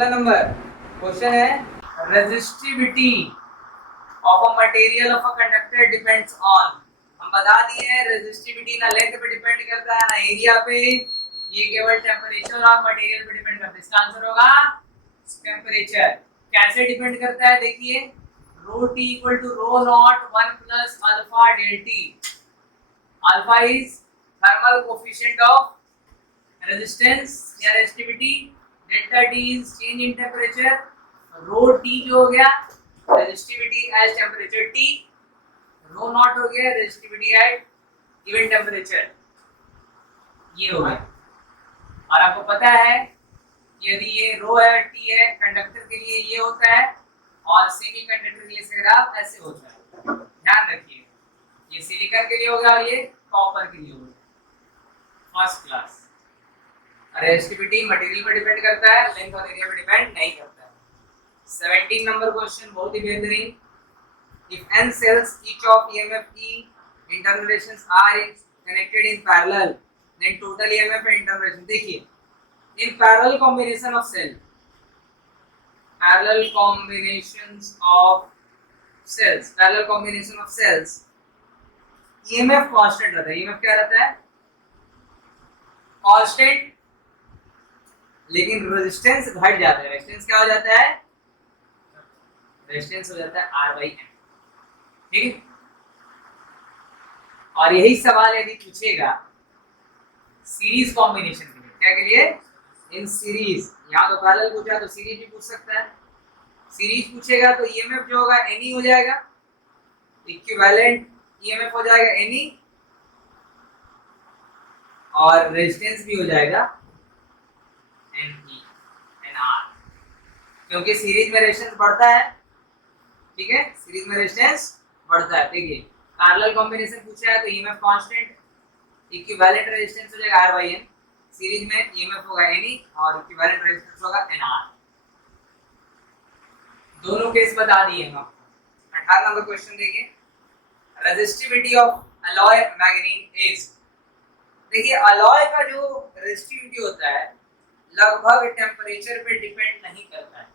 16 number question है, resistivity of a material of a conductor depends on. हम बता दिए हैं रेजिस्टिविटी ना लेंथ पे डिपेंड करता है ना एरिया पे, ये केवल टेम्परेचर ऑफ मटेरियल पे डिपेंड करता है। इसका आंसर होगा टेम्परेचर। कैसे डिपेंड करता है देखिए, rho T equal to rho naught 1 plus alpha del T. Alpha is thermal coefficient of resistance या resistivity, delta T is change in temperature, rho T जो हो गया resistivity at temperature T, rho naught हो गया resistivity eight given temperature, ये हो गया। और आपको पता है यदि ये रो है टी है कंडक्टर के लिए ये होता है और सेमी कंडक्टर के लिए ग्राफ ऐसे होता है, ध्यान रखिए। ये सिलिकॉन के लिए हो गया और ये कॉपर के लिए हो गया। First class. रेजिस्टिविटी मटेरियल पर डिपेंड करता है, लेंथ और एरिया पर डिपेंड नहीं करता है। 17 नंबर क्वेश्चन बहुत ही बेहतरीन। If n cells each of EMF E internal relations are connected in parallel, then total EMF and internal relation देखिए, in parallel combination of cell, parallel combinations of cells, parallel combination of cells, EMF constant रहता है। EMF क्या रहता है? constant, लेकिन resistance घट जाता है। रेजिस्टेंस क्या हो जाता है? रेजिस्टेंस हो जाता है R by N। ठीक है, और यही सवाल यदि पूछेगा सीरीज कॉम्बिनेशन के लिए, क्या के लिए? In series. यहाँ तो पैरेलल पूछा तो सीरीज भी पूछ सकता है। सीरीज पूछेगा तो ईएमएफ जो होगा एनी हो जाएगा, इक्विवेलेंट ईएमएफ हो जाएगा एनी, और रेजिस्टेंस भी हो जाएगा एनई एनआर, क्योंकि सीरीज में रेजिस्टेंस बढ़ता है। ठीक है, सीरीज में रेजिस्टेंस बढ़ता है। देखिए पैरेलल कॉम्बिनेशन पूछा है तो ईएमएफ कांस्टेंट, इक्विवेलेंट रेजिस्टेंस हो जाएगा आर बाई एन, सीरीज में ईएमएफ होगा एनी और इक्विवेलेंट रेजिस्टेंस होगा एनआर। दोनों केस बता दिए हम आपको। 18 नंबर क्वेश्चन देखिए, resistivity of alloy manganese is. देखिए अलॉय का जो रेजिस्टिविटी होता है लगभग टेम्परेचर पे डिपेंड नहीं करता है,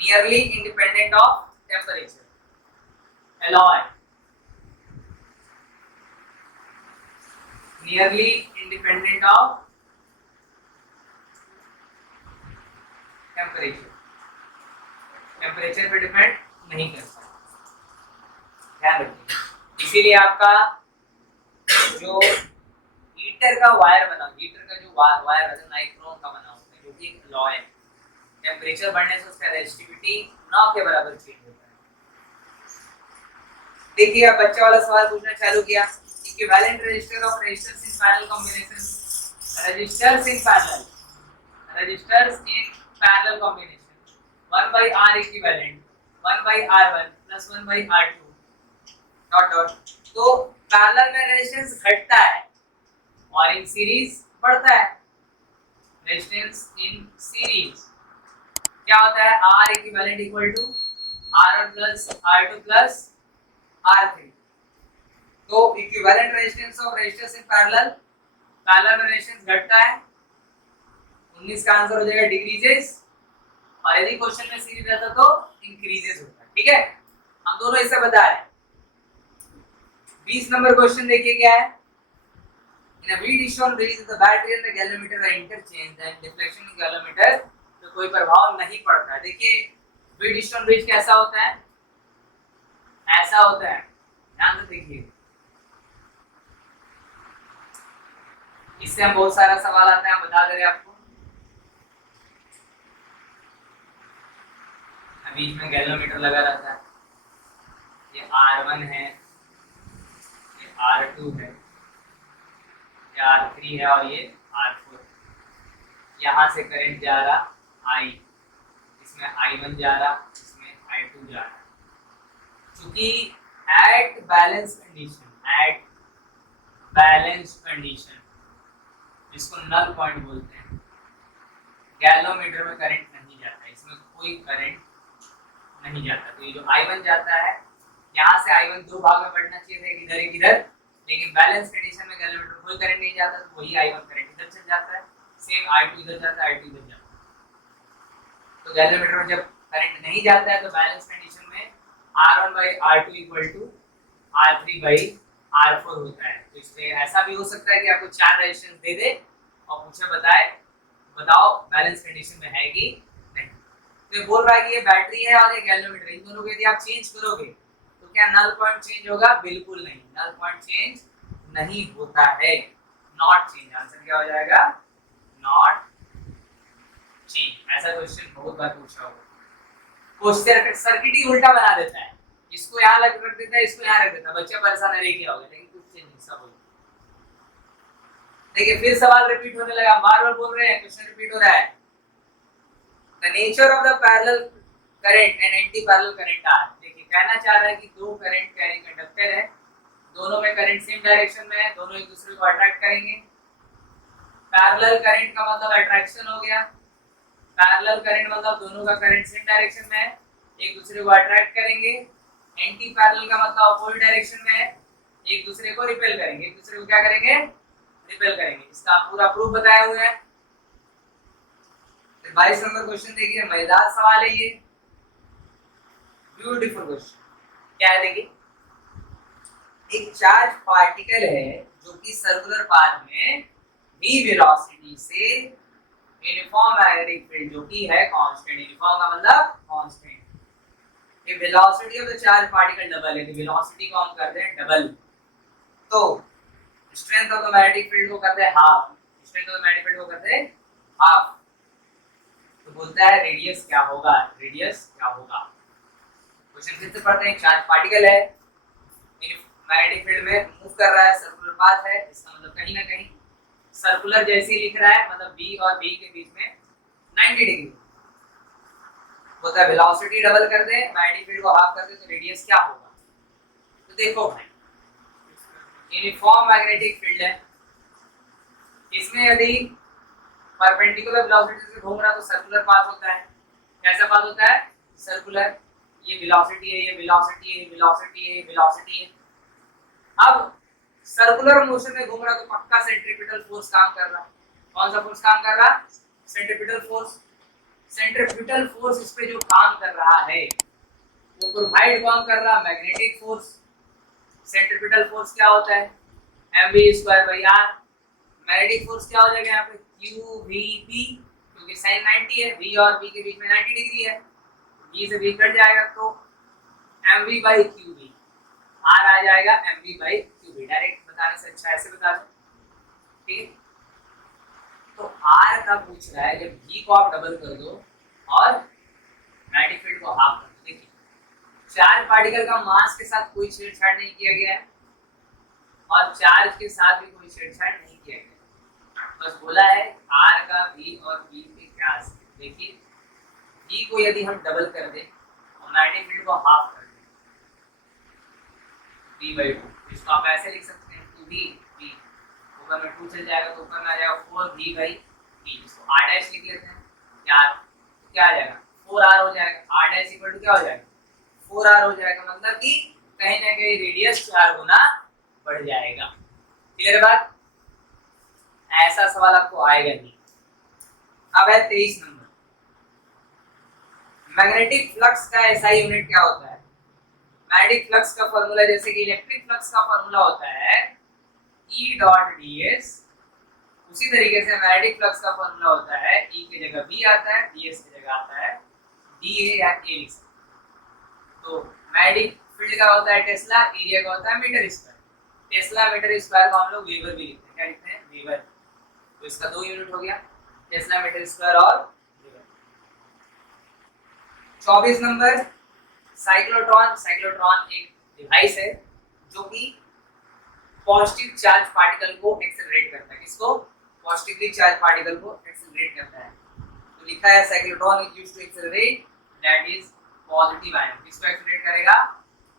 nearly independent of temperature. alloy nearly independent of temperature, temperature पे डिपेंड नहीं करता, ध्यान रखिए। इसीलिए आपका जो हीटर का वायर बना, हीटर का जो वायर है नाइक्रोम का बना होता है, जो कि अलॉय है, टेम्परेचर बढ़ने से उसका रेजिस्टिविटी 9 के बराबर चेंज होता है। देखिए अब बच्चा वाला सवाल पूछना चालू किया, equivalent resistor of resistors in parallel combination, resistors in parallel, resistors in parallel combination 1 by R equivalent 1 by R1 plus 1 by R2 dot dot. तो पैरेलल में रेजिस्टेंस घटता है और इन सीरीज बढ़ता है। रेजिस्टेंस इन सीरीज क्या होता है? R equivalent equal to R1 plus R2 plus R3। तो equivalent resistance of resistors in parallel, parallel में रेजिस्टेंस घटता है। 19 का आंसर हो जाएगा डिक्रीजेस, और यदि क्वेश्चन में सीरीज रहता तो इंक्रीजेस होता है। ठीक है, हम दोनों इससे बता रहे हैं। 20 नंबर क्वेश्चन देखिए क्या है, इन अ Wheatstone bridge the battery and the galvanometer are interchanged and deflection in galvanometer तो कोई प्रभाव नहीं पड़ता है। देखिए Wheatstone bridge कैसा होता है? ऐसा होता है, ध्यान से देखिए। इससे हम बहुत सारा सवाल आता है, हम बता दे रहे हैं आपको। बीच में गैल्वेनोमीटर लगा रहता है, ये R1 है, ये R2 है, ये R3 है और ये R4 है। यहाँ से करंट जा रहा I, इसमें I1 जा रहा, इसमें I2 जा रहा। क्योंकि एट बैलेंस कंडीशन जिसको नल पॉइंट बोलते हैं, गैल्वेनोमीटर में करंट नहीं जाता है, इसमें कोई करंट नहीं जाता। तो ये जो I1 जाता है, यहाँ से I1 दो भाग में बढ़ना चाहिए था, एक इधर एक इधर, लेकिन बैलेंस कंडीशन में गैल्वेनोमीटर कोई करंट नहीं जाता, तो वही I1 करंट इधर चल जाता है। सेम I2 इधर जाता है, I2 इधर जाता है। तो गैल्वेनोमीटर में जब करंट नहीं जाता है तो बैलेंस कंडीशन में R1/R2 इक्वल टू R3/R4 होता है। तो इसमें ऐसा भी हो सकता है कि आपको 4 रेजिस्टेंस दे दे और पूछे बताओ बैलेंस कंडीशन में है कि नहीं। तो ये बोल रहा है कि ये बैटरी है और ये गैल्वेनोमीटर, इन दोनों को यदि आप चेंज करोगे तो क्या नल पॉइंट चेंज होगा? बिल्कुल नहीं, नल पॉइंट चेंज नहीं होता है। नॉट चेंज, आंसर क्या हो जाएगा? Not change. ऐसा क्वेश्चन बहुत बार पूछा होगा। क्वेश्चन सर्किट ही उल्टा बना देता है, इसको यहाँ लग रख देता है, इसको यहाँ रख देता है, बच्चा परेशान है क्या होगा, लेकिन कुछ चेंज नहीं, सब हो। देखिए फिर सवाल रिपीट होने लगा, बार बार बोल रहे हैं, क्वेश्चन रिपीट हो रहा है। The nature of the parallel current and anti parallel current are. देखिए कहना चाह रहा है कि दो करंट कैरिंग कंडक्टर है, दोनों में करंट सेम डायरेक्शन में है, दोनों एक दूसरे को अट्रैक्ट करेंगे। पैरेलल करंट का मतलब अट्रैक्शन हो गया, पैरेलल करंट मतलब दोनों का करंट सेम डायरेक्शन में है, एक दूसरे को अट्रैक्ट करेंगे। एंटी पैरेलल का मतलब अपोजिट डायरेक्शन में है, एक दूसरे को रिपेल करेंगे। एक दूसरे को क्या करेंगे? रिपेल करेंगे। इसका पूरा प्रूफ बताया हुआ है। 22 नंबर क्वेश्चन देखिए, मजेदार सवाल है ये, ब्यूटीफुल क्वेश्चन। क्या है देखिए, एक चार्ज पार्टिकल है जो कि सर्कुलर पाथ में v वेलोसिटी से यूनिफॉर्म मैग्नेटिक फील्ड जो कि है कांस्टेंट, यूनिफॉर्म का मतलब कांस्टेंट। ये velocity of the charge particle double है, तो वेलोसिटी को हम करते हैं डबल, तो strength of the magnetic field को करते हैं half, strength of the magnetic field को करते हैं हाफ। तो बोलता है रेडियस क्या होगा? रेडियस क्या होगा? क्वेश्चन फिर से पढ़ते हैं। चार्ज पार्टिकल है, मैग्नेटिक फील्ड में मूव कर रहा है, सर्कुलर पाथ है, इसका मतलब कहीं ना कहीं सर्कुलर जैसे ही लिख रहा है, मतलब b और b के बीच में 90 डिग्री होता है। वेलोसिटी डबल कर दे, मैग्नेटिक फील्ड को हाफ कर दे, तो रेडियस क्या होगा? तो देखो भाई, यूनिफॉर्म मैग्नेटिक फील्ड है, इसमें यदि परपेंडिकुलर वेलोसिटी से घूम रहा तो सर्कुलर पाथ होता है। कैसा पाथ होता है? सर्कुलर। ये वेलोसिटी है, ये वेलोसिटी है, वेलोसिटी है, वेलोसिटी है। अब सर्कुलर मोशन में घूम रहा तो पक्का सेंट्रीपिटल फोर्स काम कर रहा। कौन सा फोर्स काम कर रहा? Centripetal force. सेंट्रीपिटल फोर्स इस पे जो काम कर रहा है वो प्रोवाइड कौन कर रहा? Magnetic force. सेंट्रीपिटल फोर्स क्या होता है? mv²/r। मैग्नेटिक फोर्स क्या हो जाएगा यहाँ पे? qvp, क्योंकि साइन 90 है, v और v के बीच में 90 डिग्री है, v से v कट जाएगा तो mv/qv, r आ जाएगा mv/qv। डायरेक्ट बताने से अच्छा ऐसे बता दो, ठीक है। तो r का पूछ रहा है, जब v को आप डबल कर दो और मैग्नेटिक फील्ड को हाफ कर दो। देखिए चार्ज पार्टिकल का मास के साथ कोई छेड़छाड़ नहीं किया गया है और चार्ज के साथ भी कोई छेड़छाड़ नहीं किया गया, बस बोला है r का v और v पे क्या असर। देखिए v को यदि हम डबल कर दें और मैग्नेटिक फील्ड को हाफ कर दें, v/2, इसको आप ऐसे लिख सकते हैं 2v, v ऊपर में 2 चल जाएगा तो ऊपर में आ जाएगा 4v/v, इसको r डैश लिख लेते हैं यार, तो क्या आ जाएगा? 4r हो जाएगा। r डैश इक्वल टू क्या हो जाएगा? 4r हो जाएगा, मतलब कि कहीं ना कहीं रेडियस 4 गुना बढ़ जाएगा। क्लियर बात? ऐसा सवाल आपको आएगा नहीं। अब है 23 नंबर, मैग्नेटिक फ्लक्स का एसआई यूनिट क्या होता है? मैग्नेटिक फ्लक्स का फॉर्मूला जैसे कि इलेक्ट्रिक फ्लक्स का फॉर्मूला होता है E.ds, उसी तरीके से मैग्नेटिक फ्लक्स का फॉर्मूला होता है E की जगह B आता है, ds की जगह आता है dA या A लिख सकते। तो मैग्नेटिक फील्ड का होता है टेस्ला, एरिया का होता है meter square. Tesla meter square को हम लोग वेबर भी लिखते हैं, क्या लिखते हैं? वेबर। तो इसका 2 यूनिट हो गया, टेस्ला मीटर स्क्वायर और वेबर। 24 नंबर, साइक्लोट्रॉन। साइक्लोट्रॉन एक डिवाइस है जो कि पॉजिटिव चार्ज पार्टिकल को एक्सेलरेट करता है। किसको? पॉजिटिवली चार्ज पार्टिकल को एक्सेलरेट करता है। तो लिखा है cyclotron is used to accelerate, that is positive ion. किसको एक्सेलरेट करेगा?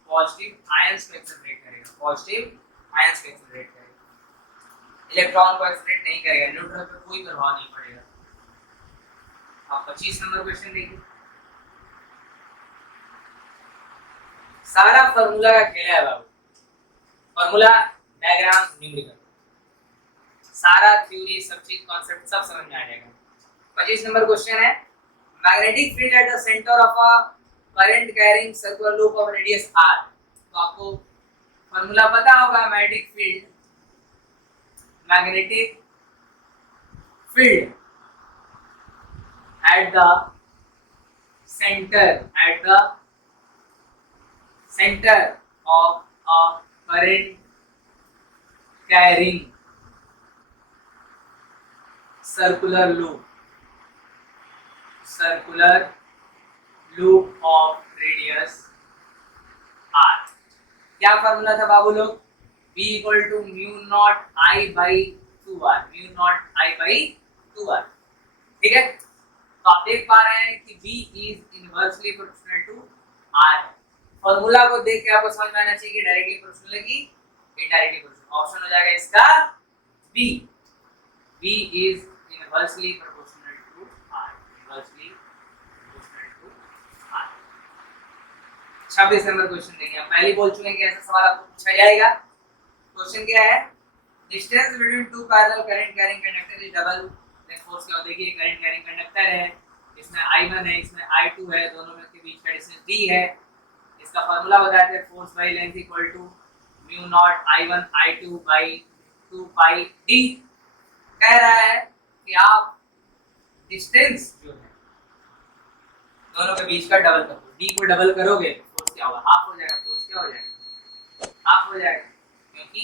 पॉजिटिव आयंस को एक्सेलरेट करेगा, पॉजिटिव आयंस को एक्सेलरेट करेगा, इलेक्ट्रॉन को एक्सेलरेट नहीं करेगा, न्यूट्रॉन पे कोई प्रभाव नहीं पड़ेगा। अब 25 नंबर क्वेश्चन देखिए, सारा फार्मूला का खेल है बाबू, फार्मूला, डायग्राम, न्यूमेरिकल, सारा थ्योरी, सब चीज, कॉन्सेप्ट सब समझ में आ जाएगा। 25 नंबर क्वेश्चन है, magnetic field at the centre of a current carrying circular loop of radius r। तो आपको फॉर्मूला पता होगा, magnetic field at the center of a current carrying circular loop of radius r। क्या formula था बाबू लोग? V equal to mu naught I by 2r, mu naught I by 2r। ठीक है, तो आप देख पा रहे हैं कि V is inversely proportional to R। Formula को देख के आपको समझ में आना चाहिए कि डायरेक्टली प्रोपोर्शनल है कि इनडायरेक्टली प्रोपोर्शनल। ऑप्शन हो जाएगा इसका B, V is inversely proportional to R, inversely proportional to R। 26 नंबर क्वेश्चन देखिए, हम पहले बोल चुके हैं कि ऐसा सवाल आपको पूछा जाएगा। क्वेश्चन क्या है? Distance between two parallel current carrying conductor is double. Force क्या देखिए, करंट कैरिंग कंडक्टर है, इसमें I1 है, इसमें I2 है, दोनों में के बीच का डिस्टेंस d है। इसका फार्मूला बताते हैं force by length equal to mu naught I1 I2 by 2 pi d। कह रहा है कि आप डिस्टेंस जो है दोनों के बीच का डबल करो, d को डबल करोगे तो फोर्स क्या होगा? हाफ हो जाएगा। फोर्स क्या हो जाएगा? हाफ हो जाएगा, क्योंकि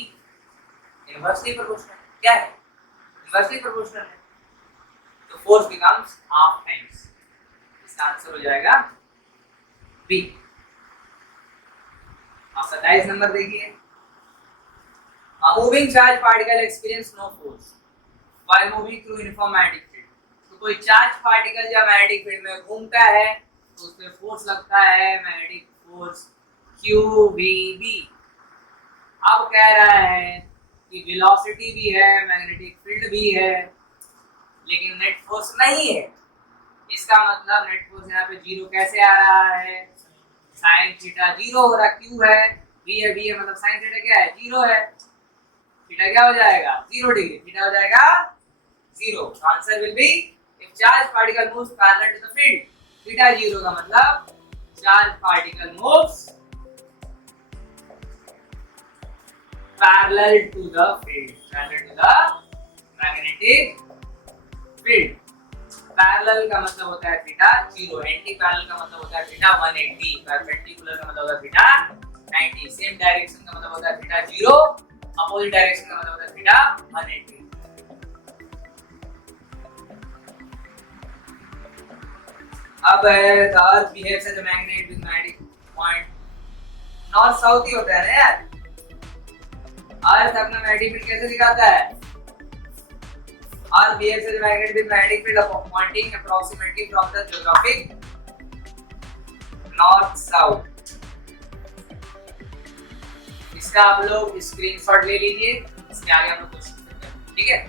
इनवर्सली प्रोपोर्शनल। क्या है? इनवर्सली प्रोपोर्शनल है, तो फोर्स बिकम्स हाफ टाइम्स। इसका आंसर हो जाएगा बी। अब 27 नंबर देखिए, a moving charge particle experience no force while moving through uniform magnetic field. तो कोई चार्ज पार्टिकल जब मैग्नेटिक फील्ड में घूमता है तो उस पे फोर्स लगता है, मैग्नेटिक फोर्स QVB। अब कह रहा है कि वेलोसिटी भी है, मैग्नेटिक फील्ड भी है, लेकिन नेट फोर्स नहीं है। इसका मतलब नेट फोर्स यहाँ पे जीरो कैसे आ रहा है? साइन थीटा जीरो हो रहा। क्यू है, बी है, बी है, मतलब साइन थीटा क्या है? जीरो है। थीटा क्या हो जाएगा? 0 डिग्री। थीटा हो जाएगा 0। Answer will be if charge particle moves parallel to the field, theta 0 का मतलब charge particle moves parallel to the field, parallel to the magnetic field. Parallel का मतलब होता है थीटा 0, एंटी पैरेलल का मतलब होता है थीटा 180, परपेंडिकुलर का मतलब होता है थीटा 90, सेम डायरेक्शन का मतलब होता है थीटा 0, अपोजिट डायरेक्शन का मतलब होता है थीटा 180। अब the earth behaves as a magnet with magnetic point north south ही होता है ना यार। अर्थ अपना मैग्नेटिक फील्ड कैसे दिखाता है? Earth behaves as a magnet with magnetic field pointing approximately from the geographic north south। इसका आप लोग स्क्रीनशॉट ले लीजिए, इसके आगे हम लोग क्वेश्चन करते हैं। ठीक है।